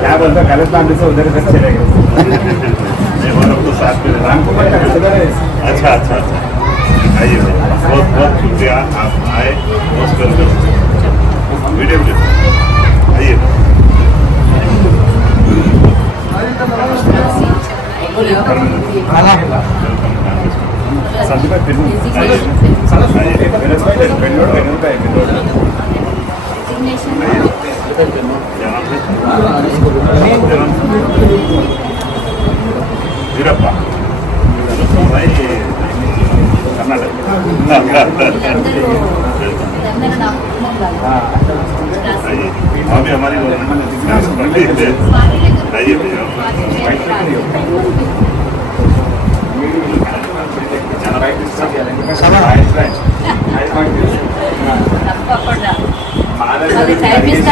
क्या बोलता गलत नाम से उधर से चलेगा। अच्छा अच्छा अच्छा आइए बहुत बहुत शुक्रिया आप आए वीडियो आइए वीरप्पा अभी हमारी आइए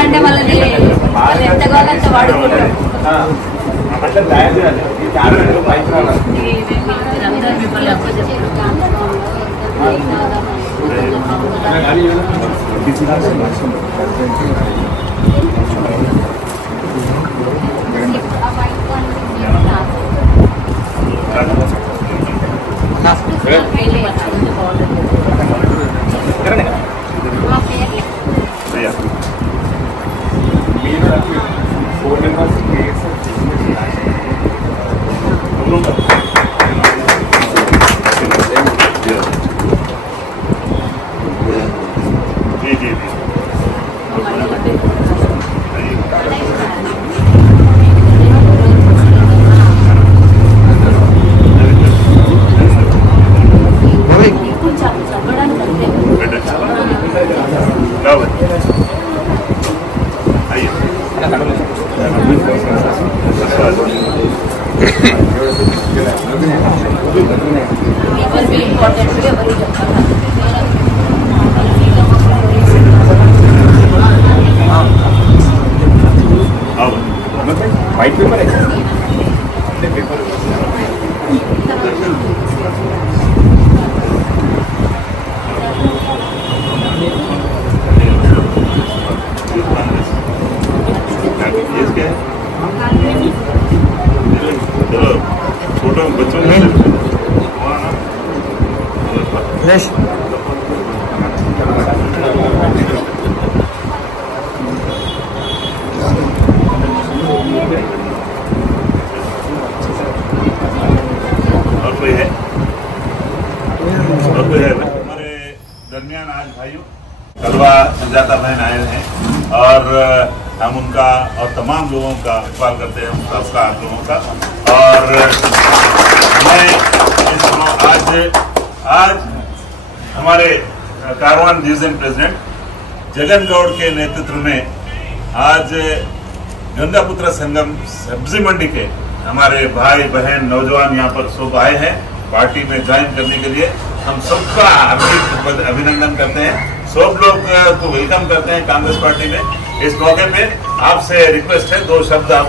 అంటే వాళ్ళని ఎంత కావాలంటే వాడుకుంటాం वाइट पेपर है फोटो बच्चों और कोई है हमारे दरमियान आज भाइयों कलवा संजाता बहन आए हैं और हम उनका और तमाम लोगों का इकबाल करते हैं सबका आप लोगों का। और मैं आज हमारे कारवान डिवीजन प्रेसिडेंट जगन गौड़ के नेतृत्व में आज गंगापुत्र संगम सब्जी मंडी के हमारे भाई बहन नौजवान यहाँ पर सब आए हैं पार्टी में ज्वाइन करने के लिए। हम सबका अभिनंदन करते हैं, सब लोग को वेलकम करते हैं कांग्रेस पार्टी में। इस मौके पे आपसे रिक्वेस्ट है 2 शब्द आप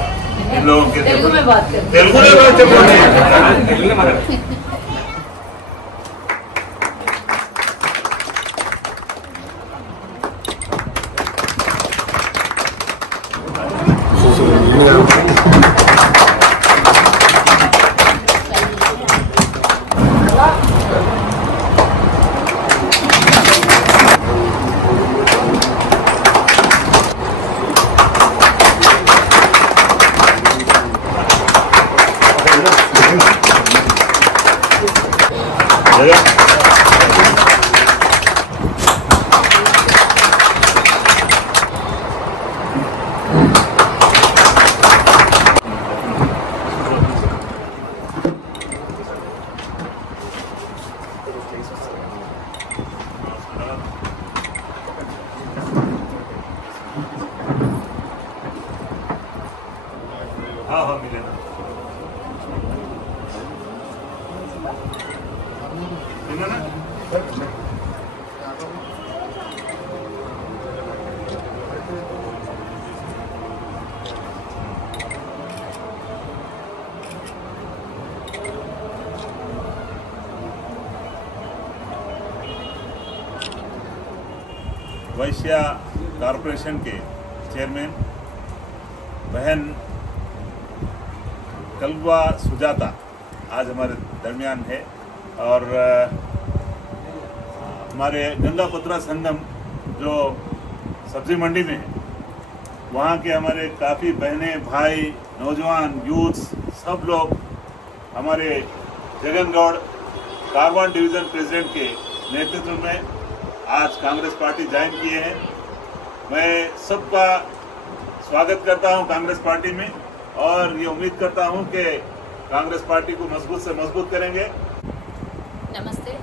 इन लोगों के तेलुगु में बात करें। तेलुगु में बात वैश्य कॉरपोरेशन के चेयरमैन बहन कलवा सुजाता आज हमारे दरमियान है और हमारे गंगापुत्रा संगम जो सब्जी मंडी में है वहाँ के हमारे काफ़ी बहनें भाई नौजवान यूथ सब लोग हमारे जगनगौड़ कारवान डिवीज़न प्रेसिडेंट के नेतृत्व में आज कांग्रेस पार्टी ज्वाइन किए हैं। मैं सबका स्वागत करता हूं कांग्रेस पार्टी में और ये उम्मीद करता हूं कि कांग्रेस पार्टी को मजबूत से मजबूत करेंगे। नमस्ते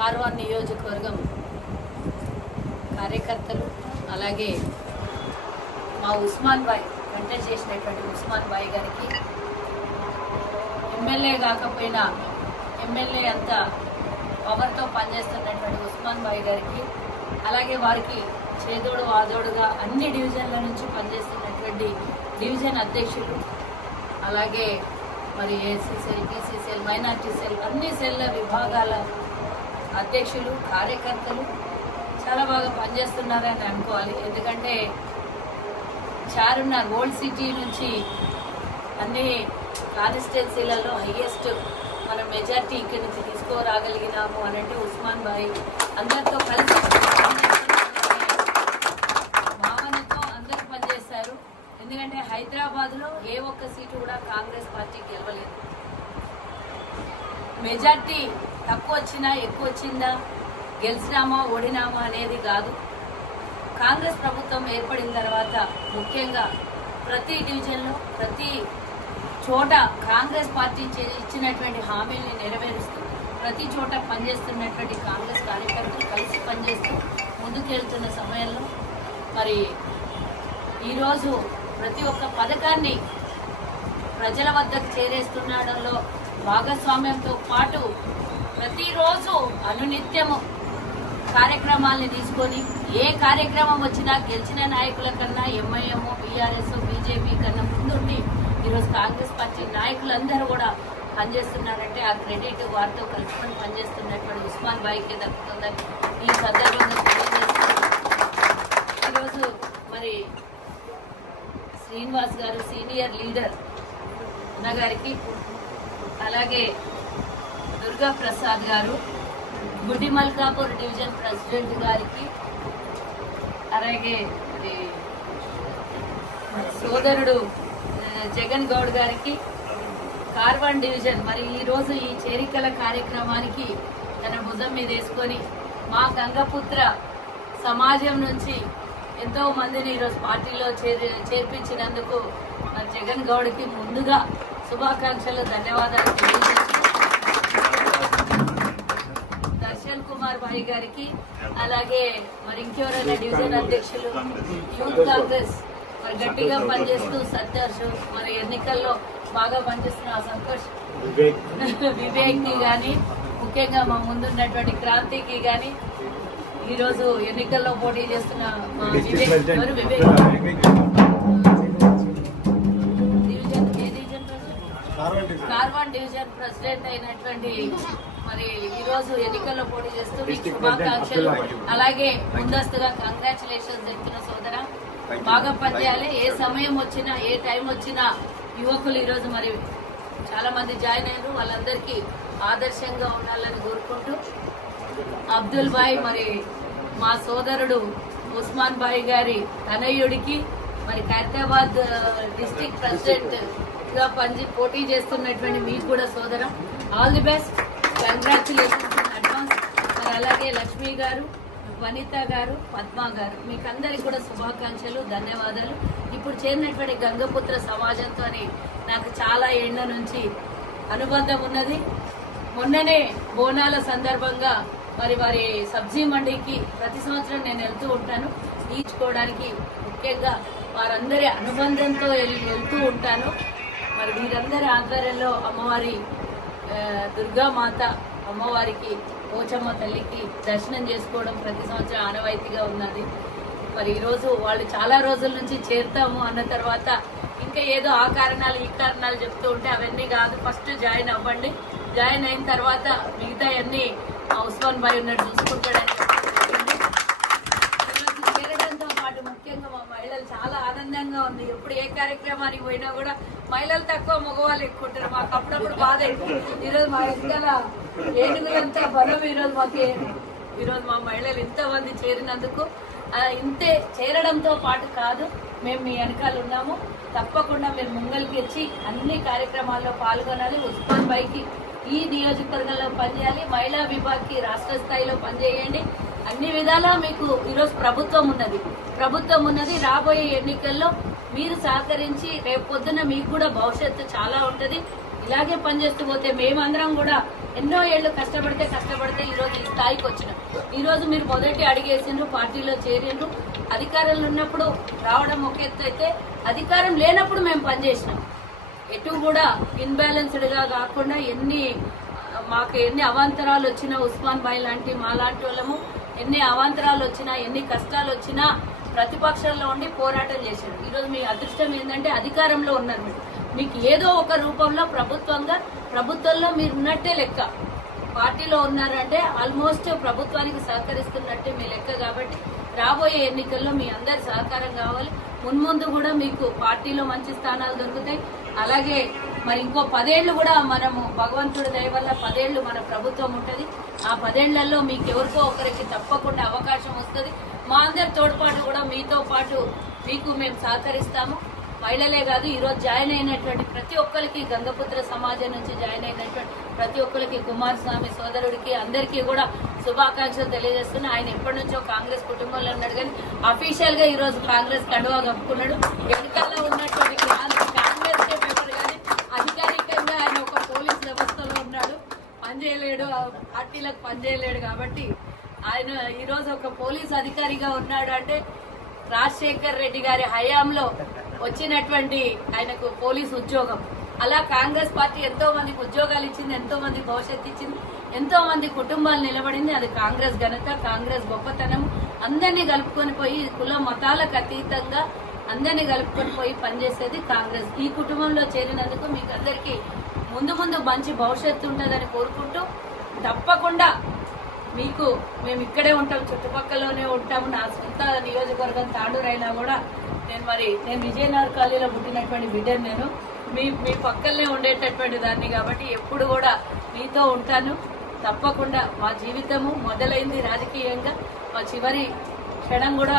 कारवान నియోజకవర్గం కార్యకర్తలు అలాగే మా ఉస్మాన్ భాయ్ కంటెస్ట్ చేసినటువంటి ఉస్మాన్ భాయ్ గారికి ఎమ్మెల్యే కాకపోయినా ఎమ్మెల్యే అంత పవర్తో పనిచేస్తున్నటువంటి ఉస్మాన్ భాయ్ గారికి అలాగే వారికి చేదోడు వాదోడుగా అన్ని డివిజన్ల నుంచి పనిచేస్తున్నటువంటి డివిజన్ అధ్యక్షులు అలాగే మరి AC cell BC cell minority cell అన్ని సెల్ల విభాగాల అధ్యక్షులు కార్యకర్తలు చాలా బాగా పనిచేస్తున్నారని అనుకోవాలి. ఎందుకంటే చారున్నర ఓల్డ్ సిటీ నుంచి అన్ని కాన్స్టిట్యున్సీలలో హైయెస్ట్ మనం మెజార్టీ ఇక్కడి నుంచి తీసుకోరాగలిగినాము అనంటే ఉస్మాన్ భాయ్ అందరితో కలిసి భావనతో అందరూ పనిచేశారు. ఎందుకంటే హైదరాబాద్లో ఏ ఒక్క సీటు కూడా కాంగ్రెస్ పార్టీ గెలవలేదు. మెజార్టీ తక్కువ వచ్చినా ఎక్కువ వచ్చిందా గెలిచినామా ఓడినామా అనేది కాదు. కాంగ్రెస్ ప్రభుత్వం ఏర్పడిన తర్వాత ముఖ్యంగా ప్రతి డివిజన్లో ప్రతి చోట కాంగ్రెస్ పార్టీ ఇచ్చినటువంటి హామీల్ని నెరవేరుస్తూ ప్రతి చోట పనిచేస్తున్నటువంటి కాంగ్రెస్ కార్యకర్తలు కలిసి పనిచేస్తూ ముందుకెళ్తున్న సమయంలో మరి ఈరోజు ప్రతి ఒక్క పథకాన్ని ప్రజల వద్దకు చేరేస్తుండడంలో భాగస్వామ్యంతో పాటు ప్రతిరోజు అనునిత్యము కార్యక్రమాల్ని తీసుకొని ఏ కార్యక్రమం వచ్చినా గెలిచిన నాయకుల కన్నా ఎంఐఎం బీఆర్ఎస్ బీజేపీ కన్నా ముందుండి ఈరోజు కాంగ్రెస్ పార్టీ నాయకులందరూ కూడా పనిచేస్తున్నారంటే ఆ క్రెడిట్ వారితో కలుపుకొని పనిచేస్తున్నటువంటి ఉస్మాన్ భాయ్కే దక్కుతుందని ఈ సందర్భంగా తెలియజేస్తున్నారు. ఈరోజు మరి శ్రీనివాస్ గారు సీనియర్ లీడర్ ఉన్నగారికి అలాగే దుర్గా ప్రసాద్ గారు గుడి మల్కాపూర్ డివిజన్ ప్రెసిడెంట్ గారికి అలాగే సోదరుడు జగన్ గౌడ్ గారికి కార్వాన్ డివిజన్ మరి ఈ రోజు ఈ చేరికల కార్యక్రమానికి తన భుజం మీద వేసుకొని మా గంగపుత్ర సమాజం నుంచి ఎంతో మందిని ఈరోజు పార్టీలో చేర్పించినందుకు జగన్ గౌడ్కి ముందుగా శుభాకాంక్షలు ధన్యవాదాలు తెలియజేస్తున్నాను. దర్శన్ కుమార్ భాయ్ గారికి అలాగే మరి ఇంకెవరైనా డివిజన్ అధ్యక్షులు యూత్ కాంగ్రెస్ మరి గట్టిగా పనిచేస్తూ సత్యర్ష్ మరి ఎన్నికల్లో బాగా పనిచేస్తున్న సంతోష్ వివేక్ కి గాని ముఖ్యంగా మా ముందున్నటువంటి క్రాంతికి గాని ఈరోజు ఎన్నికల్లో పోటీ చేస్తున్న మా వివేక్ కార్వాన్ డివిజన్ ప్రెసిడెంట్ అయినటువంటి మరి ఈ రోజు ఎన్నికల్లో పోటీ చేస్తూ మీకు శుభాకాంక్షలు అలాగే ముందస్తుగా కంగ్రాచులేషన్స్ చెప్తున్న సోదర బాగా పనిచేయాలి. ఏ సమయం వచ్చినా ఏ టైం వచ్చినా యువకులు ఈరోజు మరి చాలా మంది జాయిన్ అయ్యారు. వాళ్ళందరికీ ఆదర్శంగా ఉండాలని కోరుకుంటూ అబ్దుల్ భాయ్ మరి మా సోదరుడు ఉస్మాన్ భాయ్ గారి తనయుడికి మరి ఖైరతాబాద్ డిస్ట్రిక్ట్ ప్రెసిడెంట్ గా పోటీ చేస్తున్నటువంటి మీకు కూడా సోదరం all the best, congratulations in advance. మరి అలాగే లక్ష్మి గారు, వనిత గారు, పద్మ గారు మీకు అందరికి కూడా శుభాకాంక్షలు ధన్యవాదాలు. ఇప్పుడు చేరినటువంటి గంగపుత్ర సమాజంతో నాకు చాలా ఏళ్ల నుంచి అనుబంధం ఉన్నది. మొన్ననే బోనాల సందర్భంగా మరి వారి సబ్జీ మండీకి ప్రతి సంవత్సరం నేను వెళ్తూ ఉంటాను. ఈడ్చుకోవడానికి ముఖ్యంగా వారందరి అనుబంధంతో వెళ్తూ ఉంటాను. మరి వీరందరి ఆధ్వర్యంలో అమ్మవారి దుర్గామాత అమ్మవారికి పోచమ్మ తల్లికి దర్శనం చేసుకోవడం ప్రతి సంవత్సరం ఆనవాయితీగా ఉన్నది. మరి ఈరోజు వాళ్ళు చాలా రోజుల నుంచి చేరుతాము అన్న తర్వాత ఇంకా ఏదో ఆ కారణాలు ఈ కారణాలు చెప్తూ ఉంటే అవన్నీ కాదు. ఫస్ట్ జాయిన్ అవ్వండి, జాయిన్ అయిన తర్వాత మిగతా అన్ని ఉస్మాన్ భాయ్ ఉన్నట్టు చూసుకుంటాడని చెప్పండి. మహిళలు చాలా ఆనందంగా ఉంది. ఎప్పుడు ఏ కార్యక్రమానికి పోయినా కూడా మహిళలు తక్కువ, మగవాళ్ళు ఎక్కువ ఉంటారు. మాకు అప్పుడప్పుడు బాధ అవుతుంది. ఈరోజు మా వెనకాల ఏనుగులంతా బలం. ఈరోజు మా మహిళలు ఇంతమంది చేరినందుకు ఇంతే చేరడంతో పాటు కాదు, మేము మీ వెనకాల ఉన్నాము. తప్పకుండా మీరు ముంగలికి వచ్చి అన్ని కార్యక్రమాల్లో పాల్గొనాలి. ఉస్మాన్ భాయ్కి ఈ నియోజకవర్గంలో పనిచేయాలి. మహిళా విభాగ్కి రాష్ట్ర స్థాయిలో పనిచేయండి. అన్ని విధాలా మీకు ఈరోజు ప్రభుత్వం ఉన్నది. రాబోయే ఎన్నికల్లో మీరు సహకరించి రేపు పొద్దున మీకు కూడా భవిష్యత్తు చాలా ఉంటది. ఇలాగే పనిచేస్తూ పోతే మేమందరం కూడా ఎన్నో ఏళ్లు కష్టపడితే ఈరోజు ఈ స్థాయికి వచ్చినాం. ఈరోజు మీరు మొదటి అడిగేసిండ్రు, పార్టీలో చేరిండ్రు. అధికారంలో ఉన్నప్పుడు రావడం ఒక ఎత్తు అయితే, అధికారం లేనప్పుడు మేము పనిచేసినాం. ఎటు కూడా ఇన్బ్యాలెన్స్డ్ గా కాకుండా మాకు ఎన్ని అవాంతరాలు వచ్చినా, ఉస్మాన్ భాయ్ లాంటి మా లాంటి వాళ్ళము ఎన్ని అవాంతరాలు వచ్చినా, ఎన్ని కష్టాలు వచ్చినా ప్రతిపక్షంలో ఉండి పోరాటం చేశారు. ఈరోజు మీ అదృష్టం ఏంటంటే అధికారంలో ఉన్నారు. మీకు ఏదో ఒక రూపంలో ప్రభుత్వంలో మీరు ఉన్నట్టే లెక్క. పార్టీలో ఉన్నారంటే ఆల్మోస్ట్ ప్రభుత్వానికి సహకరిస్తున్నట్టే మీ లెక్క. కాబట్టి రాబోయే ఎన్నికల్లో మీ అందరి సహకారం కావాలి. మున్ముందు కూడా మీకు పార్టీలో మంచి స్థానాలు దొరుకుతాయి. అలాగే మరి ఇంకో 10 ఏళ్లు కూడా మనము భగవంతుడి దయ వల్ల 10 ఏళ్లు మన ప్రభుత్వం ఉంటది. ఆ 10 ఏళ్లలో మీకు ఎవరికో ఒకరికి తప్పకుండా అవకాశం వస్తుంది. మా అందరి తోడ్పాటు కూడా మీతో పాటు మీకు మేము సహకరిస్తాము. మహిళలే కాదు, ఈరోజు జాయిన్ అయినటువంటి ప్రతి ఒక్కరికి, గంగపుత్ర సమాజం నుంచి జాయిన్ అయినటువంటి ప్రతి ఒక్కరికి, కుమారస్వామి సోదరుడికి అందరికీ కూడా శుభాకాంక్షలు తెలియజేస్తున్నా. ఆయన ఎప్పటి నుంచో కాంగ్రెస్ కుటుంబంలో ఉన్నాడు, కానీ అఫీషియల్ గా ఈ రోజు కాంగ్రెస్ కండువా కప్పుకున్నాడు. వెనుకల్లో ఉన్నటువంటి కాంగ్రెస్ పేపర్ కానీ అధికారికంగా ఆయన ఒక పోలీస్ వ్యవస్థలో ఉన్నాడు. పనిచేయలేడు, పార్టీలకు పనిచేయలేడు. కాబట్టి ఆయన ఈ రోజు ఒక పోలీస్ అధికారిగా ఉన్నాడు అంటే రాజశేఖర్ రెడ్డి గారి హయాంలో వచ్చినటువంటి ఆయనకు పోలీసు ఉద్యోగం. అలా కాంగ్రెస్ పార్టీ ఎంతో మందికి ఉద్యోగాలు ఇచ్చింది, ఎంతో మంది భవిష్యత్తు ఇచ్చింది, ఎంతో మంది కుటుంబాలు నిలబడింది. అది కాంగ్రెస్ ఘనత, కాంగ్రెస్ గొప్పతనం. అందరినీ కలుపుకొని పోయి కుల మతాలకు అతీతంగా అందరినీ కలుపుకొని పోయి పనిచేసేది కాంగ్రెస్. ఈ కుటుంబంలో చేరినందుకు మీకు అందరికీ ముందు మంచి భవిష్యత్తు ఉంటుందని కోరుకుంటూ, తప్పకుండా మీకు మేము ఇక్కడే ఉంటాం, చుట్టుపక్కలనే ఉంటాము. నా సొంత నియోజకవర్గం తాండూరు అయినా కూడా నేను విజయనగర్ కాలనీలో పుట్టినటువంటి బిడ్డను. నేను మీ పక్కనే ఉండేటటువంటి దాన్ని. కాబట్టి ఎప్పుడు కూడా మీతో ఉంటాను. తప్పకుండా మా జీవితము మొదలైంది రాజకీయంగా, మా చివరి క్షణం కూడా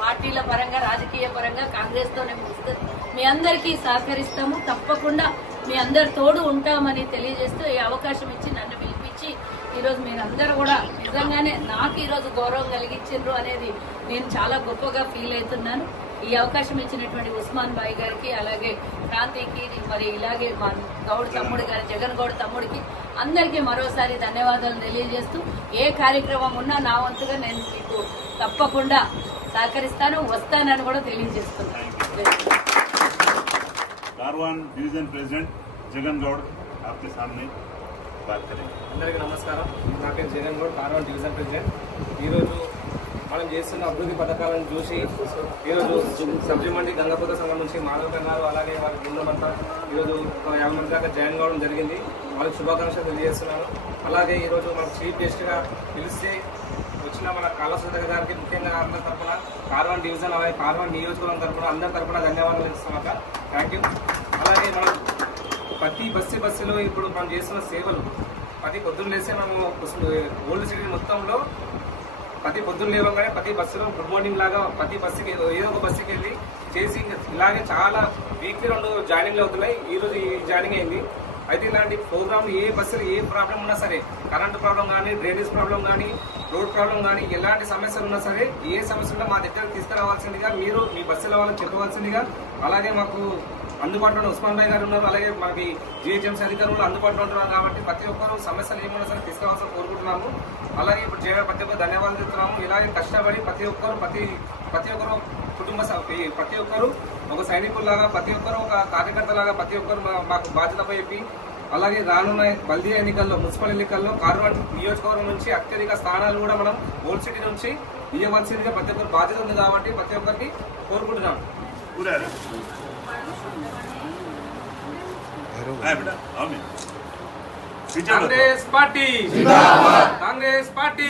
పార్టీల పరంగా, రాజకీయ పరంగా కాంగ్రెస్ తోనే ముగుస్తుంది. మీ అందరికీ సహకరిస్తాము. తప్పకుండా మీ అందరి తోడు ఉంటామని తెలియజేస్తూ ఈ అవకాశం ఇచ్చి నన్ను పిలిపించి ఈరోజు మీరందరూ కూడా నిజంగానే నాకు ఈరోజు గౌరవం కలిగించారు అనేది నేను చాలా గొప్పగా ఫీల్ అవుతున్నాను. ఈ అవకాశం ఇచ్చినటువంటి ఉస్మాన్ భాయ్ గారికి, అలాగే క్రాంతికి, మరి ఇలాగే మా గౌడ్ తమ్ముడు గారి, జగన్ గౌడ్ తమ్ముడికి అందరికీ మరోసారి ధన్యవాదాలు తెలియజేస్తూ, ఏ కార్యక్రమం ఉన్నా నా వంతుగా నేను మీకు తప్పకుండా సహకరిస్తాను, వస్తానని కూడా తెలియజేస్తున్నాను. कारवान डिवीजन प्रेसिडेंट जगन गौड़ आपके सामने बात करेंगे. అందరికీ నమస్కారం. నా పేరు జగన్ గౌడ్, కార్వాన్ డివిజన్ ప్రెసిడెంట్. ఈరోజు మనం చేస్తున్న అభివృద్ధి పథకాలను చూసి ఈరోజు సబ్జీ మండి గంగపుత్ర సంఘం నుంచి మాధవ్ గారు, అలాగే వారి బృందం అంతా ఈరోజు 50 మంది దాకా జాయిన్ కావడం జరిగింది. వాళ్ళకి శుభాకాంక్షలు తెలియజేస్తున్నాను. అలాగే ఈరోజు మనకు చీఫ్ గెస్ట్గా పిలిస్తే వచ్చిన మన కాళసుధర్ గారికి ముఖ్యంగా అందరి తరఫున, కార్వాన్ డివిజన్ అలాగే కార్వాన్ నియోజకవర్గం తరఫున అందరి తరఫున ధన్యవాదాలు ఇస్తామక్క. Thank you. అలాగే మనం ప్రతి బస్సులో ఇప్పుడు మనం చేస్తున్న సేవలు, ప్రతి పొద్దున్న లేస్తే మనము ఓల్డ్ సిటీ మొత్తంలో ప్రతి పొద్దున్న లేవగానే ప్రతి బస్సులో గుడ్ మార్నింగ్ లాగా ప్రతి బస్సుకి ఏదో ఒక బస్సుకి వెళ్ళి చేసి ఇలాగే చాలా వీక్లీ 2 జాయినింగ్లు అవుతున్నాయి. ఈరోజు ఈ జాయినింగ్ అయింది. అయితే ఇలాంటి ప్రోగ్రామ్ ఏ బస్సులు ఏ ప్రాబ్లం ఉన్నా సరే, కరెంటు ప్రాబ్లం కానీ, డ్రైనేజ్ ప్రాబ్లం కానీ, రోడ్ ప్రాబ్లం కానీ, ఎలాంటి సమస్యలు ఉన్నా సరే, ఏ సమస్య ఉన్నా మా దగ్గరకు తీసుకురావాల్సిందిగా, మీరు మీ బస్సుల వాళ్ళని చెప్పవలసిందిగా. అలాగే మాకు అందుబాటులో ఉస్మాన్ భాయ్ గారు ఉన్నారు, అలాగే మనకి జిహెచ్ఎంసీ అధికారులు అందుబాటులో ఉంటున్నారు. కాబట్టి ప్రతి ఒక్కరు సమస్యలు ఏమైనా సరే తీసుకురావాల్సిన కోరుకుంటున్నాము. అలాగే ఇప్పుడు ప్రతి ఒక్కరు ధన్యవాదాలు చెప్తున్నాము. ఇలాగే కష్టపడి ప్రతి ఒక్కరు ప్రతి ఒక్కరు ఒక సైనికుల్లాగా, ప్రతి ఒక్కరు ఒక కార్యకర్తలాగా, ప్రతి ఒక్కరు మాకు బాధ్యతపై చెప్పి, అలాగే రానున్న బల్దీ ఎన్నికల్లో, మున్సిపల్ ఎన్నికల్లో కార్వాన్ నియోజకవర్గం నుంచి అత్యధిక స్థానాలు కూడా మనం ఓల్డ్ సిటీ నుంచి ఇవ్వవలసిందిగా ప్రతి ఒక్కరు బాధ్యత ఉంది. కాబట్టి ప్రతి ఒక్కరికి కోరుకుంటున్నాం. Congress party Congress party